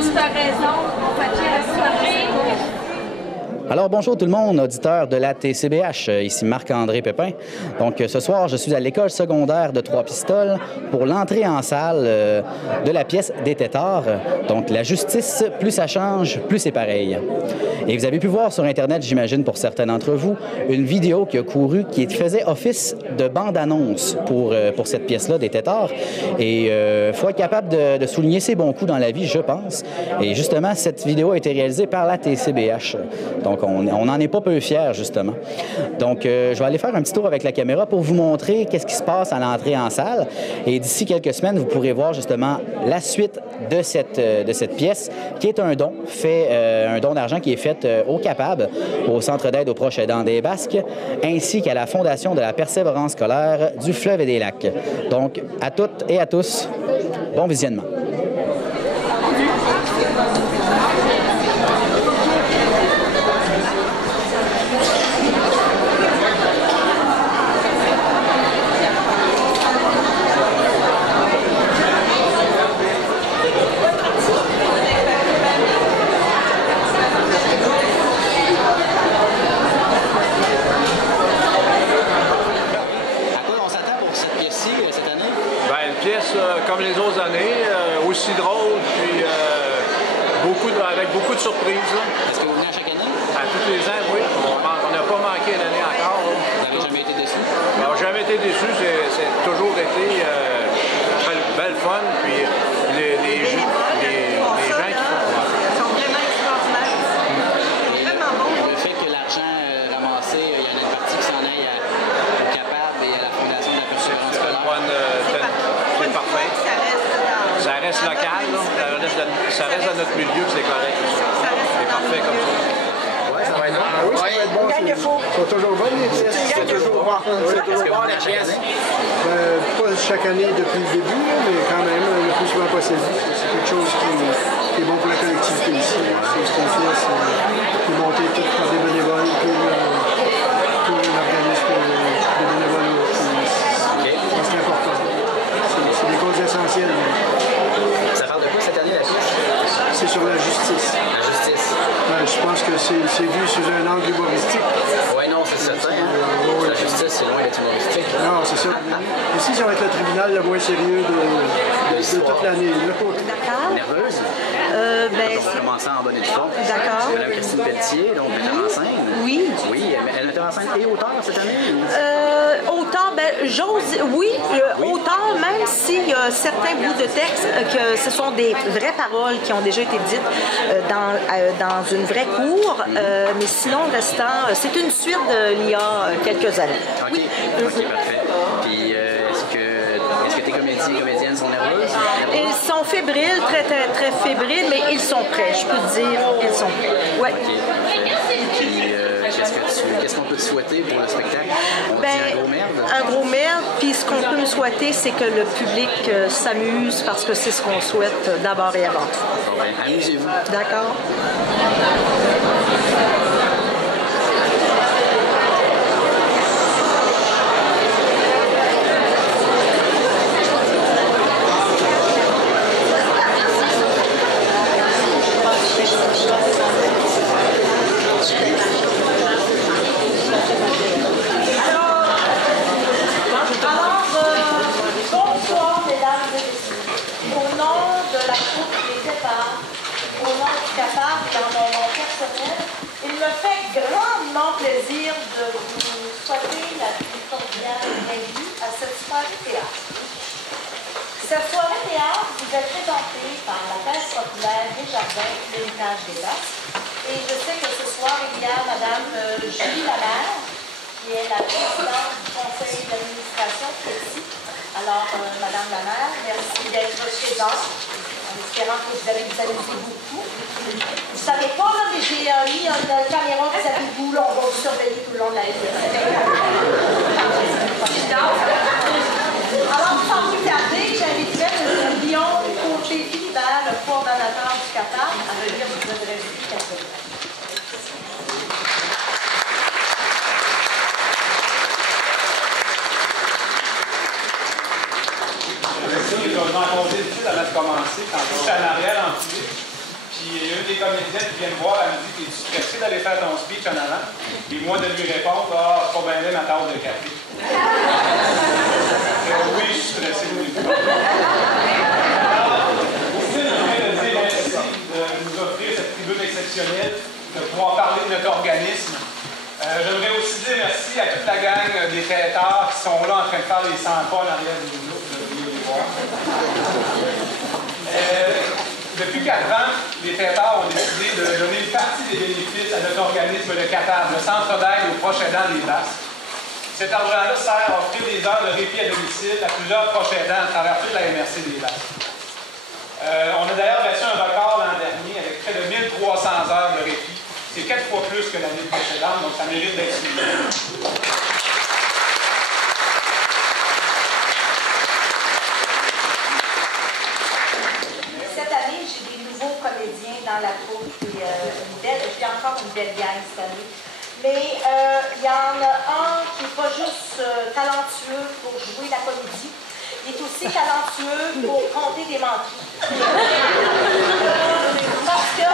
Si t'as raison, on va dire à se. Alors bonjour tout le monde, auditeur de la TCBH, ici Marc-André Pépin. Donc ce soir, je suis à l'école secondaire de Trois-Pistoles pour l'entrée en salle de la pièce des Têtards. Donc la justice, plus ça change, plus c'est pareil. Et vous avez pu voir sur Internet, j'imagine pour certains d'entre vous, une vidéo qui a couru qui faisait office de bande-annonce pour cette pièce-là des Têtards. Et il faut être capable de souligner ses bons coups dans la vie, je pense. Et justement, cette vidéo a été réalisée par la TCBH. Donc, on n'en est pas peu fiers, justement. Donc, je vais aller faire un petit tour avec la caméra pour vous montrer qu'est-ce qui se passe à l'entrée en salle. Et d'ici quelques semaines, vous pourrez voir justement la suite de cette pièce, qui est un don, un don d'argent qui est fait au CAPAB, au Centre d'aide aux proches aidants des Basques, ainsi qu'à la Fondation de la persévérance scolaire du Fleuve et des Lacs. Donc, à toutes et à tous, bon visionnement. Comme les autres années, aussi drôle, puis avec beaucoup de surprises. Est-ce que vous venez à chaque année? À tous les ans, oui. On n'a pas manqué une année encore. Vous n'avez jamais été déçu? On n'a jamais été déçu. C'est toujours été belle fun. Puis les gens qui font. Ils sont vraiment extraordinaires. Ils sont vraiment bons. Le fait que l'argent ramassé, il y en a une partie qui s'en aille au CAPAB et à la Fondation de la persévérance scolaire. C'est parfait. Ça reste local, là. Ça reste dans notre milieu, c'est correct. C'est parfait comme ça. Oui, ça va être bon. Ils sont toujours bonnes, les pièces. C'est toujours bon. Est-ce que vous venez à chaque année? Pas chaque année depuis le début, mais quand même, le plus souvent possible. C'est quelque chose qui est bon pour la collectivité ici. C'est ce qu'on fait, c'est monter tout par des bénévoles, tout l'organisme des bénévoles. C'est important. C'est des causes essentielles. Ça parle de quoi cette année, la pièce? C'est sur la justice. La justice. Je pense que c'est vu sous un angle humoristique. Oui, non, c'est certain. La justice, c'est loin d'être humoristique. Non, c'est ça. Ici, ça va être le tribunal le moins sérieux de toute l'année. D'accord. Nerveuse? Ben, on va commencer en bonne et due forme. D'accord. Madame Christine Pelletier, donc metteur en scène. Oui. Oui, elle est metteur en scène et auteur cette année? Auteur, auteur, même s'il y a certains bouts de texte que ce sont des vraies paroles qui ont déjà été dites dans une vraie cour, mais sinon, restant, c'est une suite d'il y a quelques années. OK, Oui. OK, parfait. Puis, est-ce que tes comédiennes sont nerveuses? Ils sont fébriles, très, très, très fébriles, mais ils sont prêts, je peux te dire, ils sont prêts. Ouais. OK. Puis, qu'est-ce qu'on peut te souhaiter pour le spectacle? On dit un gros merde? Un gros merde, puis ce qu'on peut me souhaiter, c'est que le public s'amuse, parce que c'est ce qu'on souhaite d'abord et avant tout. Bon, ben, amusez-vous. D'accord? Il me fait grandement plaisir de vous souhaiter la plus cordiale bienvenue à cette soirée théâtre. Cette soirée théâtre vous est présentée par la presse populaire Desjardins, l'héritage des Basques. Et je sais que ce soir, il y a Mme Julie Lamère, qui est la présidente du conseil d'administration qui est ici. Alors, Mme Lamère, merci d'être présente, en espérant que vous allez vous amuser beaucoup. Vous ne savez pas, là, mais j'ai mis une caméra vis-à-vis là, on va vous surveiller tout le long de la vie. Alors, sans plus tarder, j'inviterai M. Guillaume Côté-Philibert, le coordonnateur du CAPAB, à venir vous adresser quelques mots. On a posé ici avant de commencer, quand je suis en arrière en plus. Puis il y a une des comédiennes qui vient me voir, elle me dit, es-tu stressé d'aller faire ton speech en avant? Et moi de lui répondre, ah, c'est pas bien ma tasse de café. Oui, je suis stressé, oui. Alors, aussi, je voudrais dire merci de nous offrir cette tribune exceptionnelle, de pouvoir parler de notre organisme. J'aimerais aussi dire merci à toute la gang des têtards qui sont là en train de faire les 100 pas en arrière du nous. Depuis 4 ans, les têtards ont décidé de donner une partie des bénéfices à notre organisme de CATAB, le Centre d'aide aux proches aidants des Basses. Cet argent-là sert à offrir des heures de répit à domicile à plusieurs proches aidants à travers toute la MRC des Basses. On a d'ailleurs battu un record l'an dernier avec près de 1300 heures de répit. C'est 4 fois plus que l'année précédente, donc ça mérite d'être souligné. Cette année, j'ai des nouveaux comédiens dans la troupe et j'ai encore une belle gang cette année. Mais il y en a un qui n'est pas juste talentueux pour jouer la comédie, il est aussi talentueux pour compter des menteries. Parce que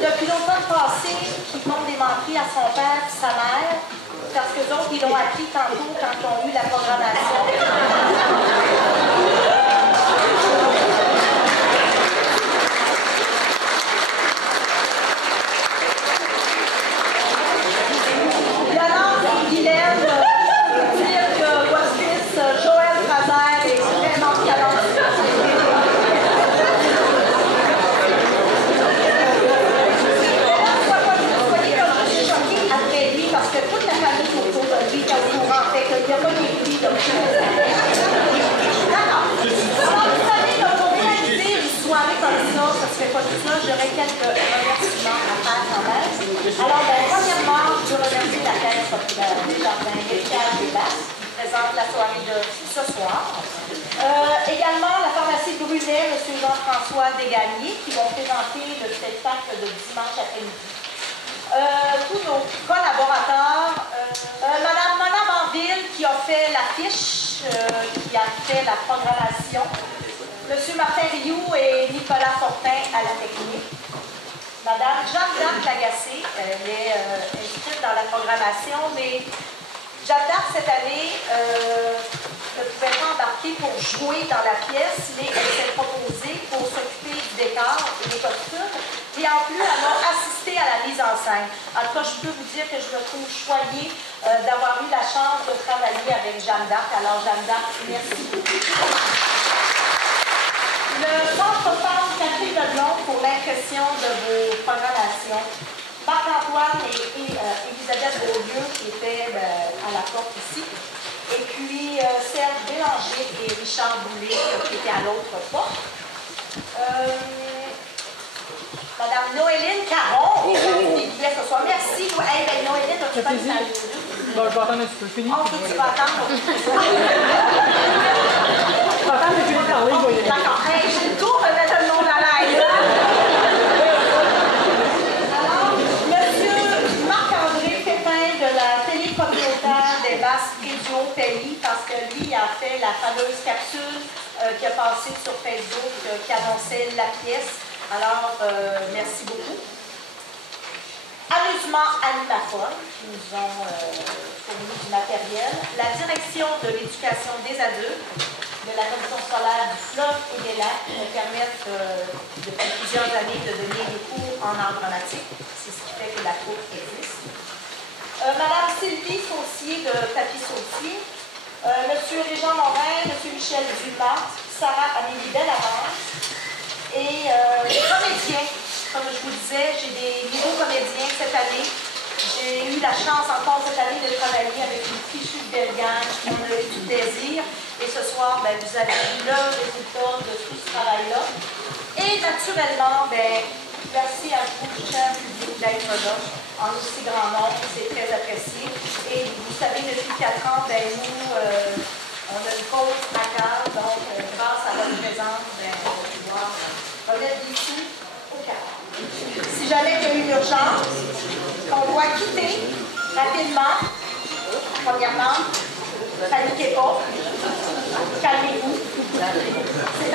depuis l'automne passé, il compte des menteries à son père et sa mère, parce que d'autres, ils l'ont appris tantôt quand ils ont eu la programmation. Yolande et Guylaine dire que votre fils, Joël Fraser, est vraiment talentueux. Soyez pas juste choqués après lui, parce que toute la famille autour de lui est au courant, fait qu'il n'y a pas des prix comme ça. D'accord. Alors, vous savez, pour réaliser une soirée comme ça se fait pas tout ça, j'aurais quelques remerciements à faire quand même. Alors, premièrement, je veux remercier la Caisse populaire des Jardins Héritage des Basses qui présente la soirée de ce soir. Également, la pharmacie Brunet, M. Jean-François Desgagnés, qui vont présenter le spectacle de dimanche après-midi. Tous nos collaborateurs, Mme Mona Banville qui a fait l'affiche, qui a fait la programmation, M. Martin Rioux et Nicolas Fortin à la technique. Madame Jeanne-D'Arc Lagacé, elle est inscrite dans la programmation, mais Jeanne d'Arc, cette année, ne pouvait pas embarquer pour jouer dans la pièce, mais elle s'est proposée pour s'occuper du décor et des costumes. Et en plus, elle a assisté à la mise en scène. En tout cas, je peux vous dire que je me trouve choyée d'avoir eu la chance de travailler avec Jeanne d'Arc. Alors, Jeanne d'Arc, merci beaucoup. Le Centre Femmes Catherine Leblond pour l'impression de vos programmations. Marc-Antoine et Elisabeth Beaulieu qui étaient à la porte ici. Et puis Serge Bélanger et Richard Boulay qui étaient à l'autre porte. Madame Noéline Caron, qui a eu des billets ce soir. Merci. Hey, Noéline, as-tu pas dit ça? Bon, je vais attendre un petit peu. Fini. Oh, tu vas attendre. Je vais attendre de finir de parler. D'accord. Hey, j'ai le tour de mettre le monde à l'aise. Alors, monsieur Marc-André Pépin de la télé communautaire des Basses Radio Pays, parce que lui a fait la fameuse capsule qui a passé sur Facebook, qui annonçait la pièce. Alors, merci beaucoup. Amusement Animaphone, qui nous ont fourni du matériel. La direction de l'éducation des adultes, de la commission scolaire du Fleuve et des Lacs, qui nous permettent depuis plusieurs années de donner des cours en art dramatique. C'est ce qui fait que la cour existe. Madame Sylvie Saucier de Tapis Saucier, Monsieur Régent Morin, Monsieur Michel Dumas, Sarah Amélie Delavance, et les comédiens, comme je vous disais, j'ai des nouveaux comédiens cette année. J'ai eu la chance encore cette année de travailler avec une fichue belle gang qui en a eu du plaisir. Et ce soir, vous avez eu le résultat de tout ce travail-là. Et naturellement, merci à vous, chers publics, d'être là en aussi grand nombre. C'est très apprécié. Et vous savez, depuis 4 ans, nous, on a une cause à cœur. Donc, grâce à votre présence, on va pouvoir remettre des sous au cœur. Si jamais il y a une urgence, qu'on doit quitter rapidement, premièrement, paniquez pas, calmez-vous. C'est